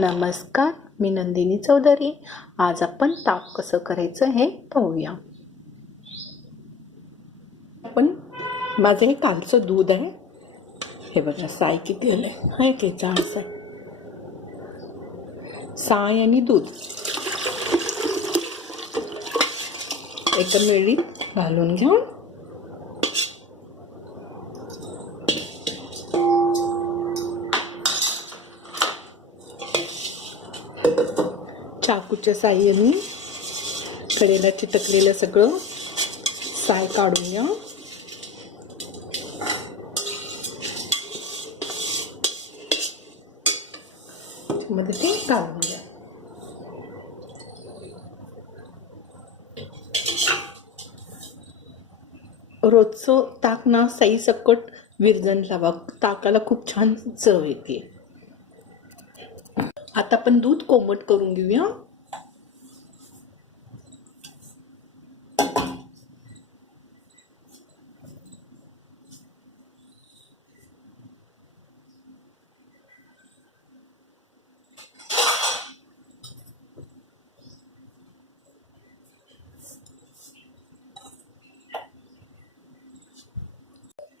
नमस्कार मी नंदिनी चौधरी. आज आपण ताक कसं करायचं हे पाहूया. आपण माझं हे कालचं दूध आहे. हे बघा साय किती आलं आहे ते चार साय. साय आणि दूध. एका वेळी घालून घेऊन चाकूच्या साह्याने कडेला चिटकलेलं सगळं साय काढून घ्या. मध्ये ते काढून घ्या. रोजचं ताक ना साई सकट विरजन लावा. ताकाला खूप छान चव येते. आता आपण दूध कोमट करून घेऊया.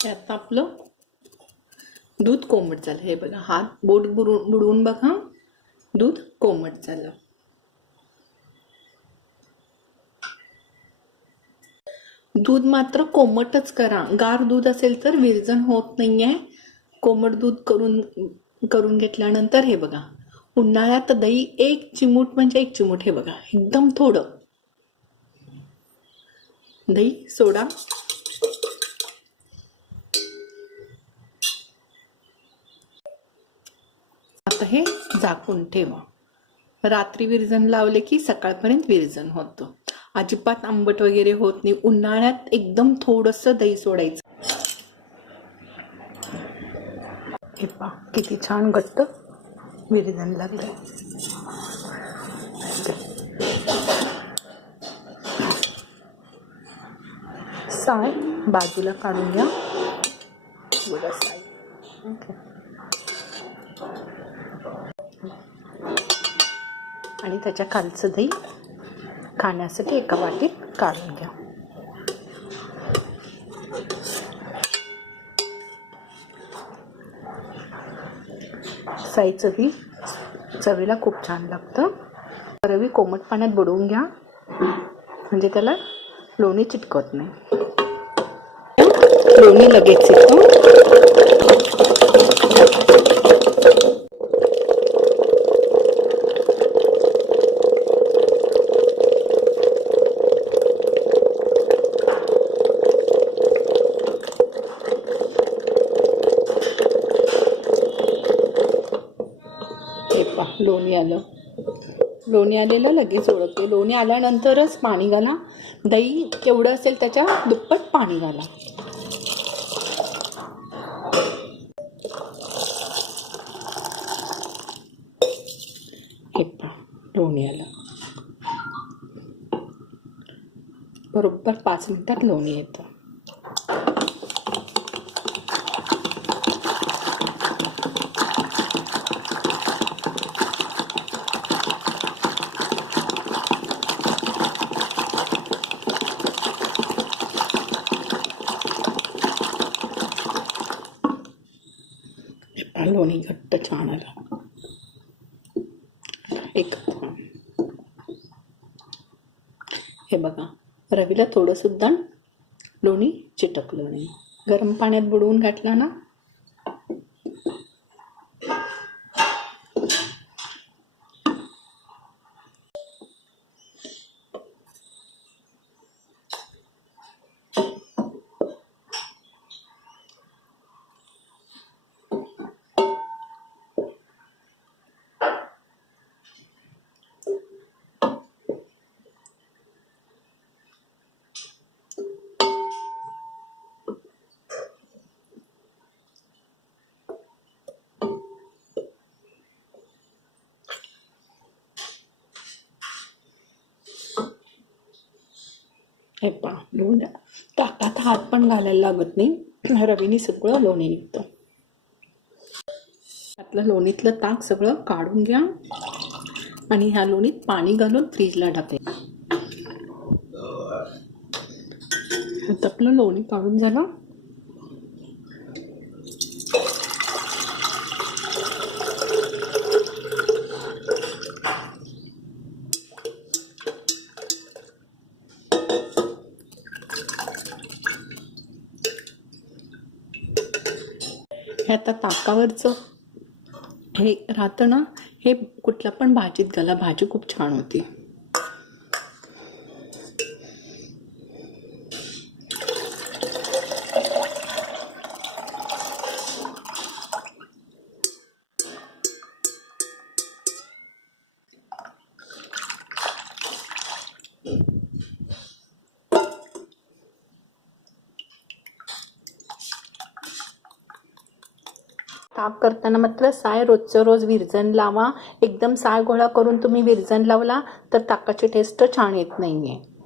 आता आपलं दूध कोमट झालं. हे बघा, हात बोट बुडवून बुडवून बघा. दूध कोमट झालं. दूध मात्र कोमटच करा. गार दूध असेल तर विरजन होत नाहीये. कोमट दूध करून करून घेतल्यानंतर हे बघा. उन्हाळ्यात दही एक चिमूट म्हणजे एक चिमूट हे बघा. एकदम थोडं. दही सोडा. आता हे झाकून ठेवा. रात्री विरजन लावले की सकाळपर्यंत विरजन होतं. अजिबात आंबट वगैरे होत नाही. उन्हाळ्यात एकदम थोडस दही सोडायचं. हे पा किती छान घट्ट विरजन लागलं साय बाजूला काढून घ्या. साय ओके आणि त्याच्या खालचं दही खाण्यासाठी एका वाटीत काढून घ्या. साईचं बी चवीला खूप छान लागतं. रवी कोमट पाण्यात बुडवून घ्या. म्हणजे त्याला लोणी चिटकत नाही. लोणी लगेच येतो हे पा लोणी आलं. लोणी आलेलं लगेच ओळखते. लोणी आल्यानंतरच पाणी घाला. दही केवढं असेल त्याच्या दुप्पट पाणी घाला. हे लोणी आलं. बरोबर पाच मिनिटात लोणी येतं हे पहा लोणी घट्ट छान आलं. एक हे बघा रवीला थोडंसुद्धा लोणी चिटकलं नाही. गरम पाण्यात बुडवून घातलं ना हे पा लोणी ताकात हात पण घालायला लागत नाही. रवीने सगळं लोणी निघतं. त्यातलं लोणीतलं ताक सगळं काढून घ्या. आणि ह्या लोणीत पाणी घालून फ्रीजला टाकले आता आपलं लोणी काढून झालं. हे आता ताकावरचं हे राहतं ना हे कुठल्या पण भाजीत घाला भाजी खूप छान होती. ताक करताना मात्र साय रोजचं रोज विरजन लावा. एकदम साय गोळा करून तुम्ही विरजन लावला तर ताकाची टेस्ट छान येत नाही आहे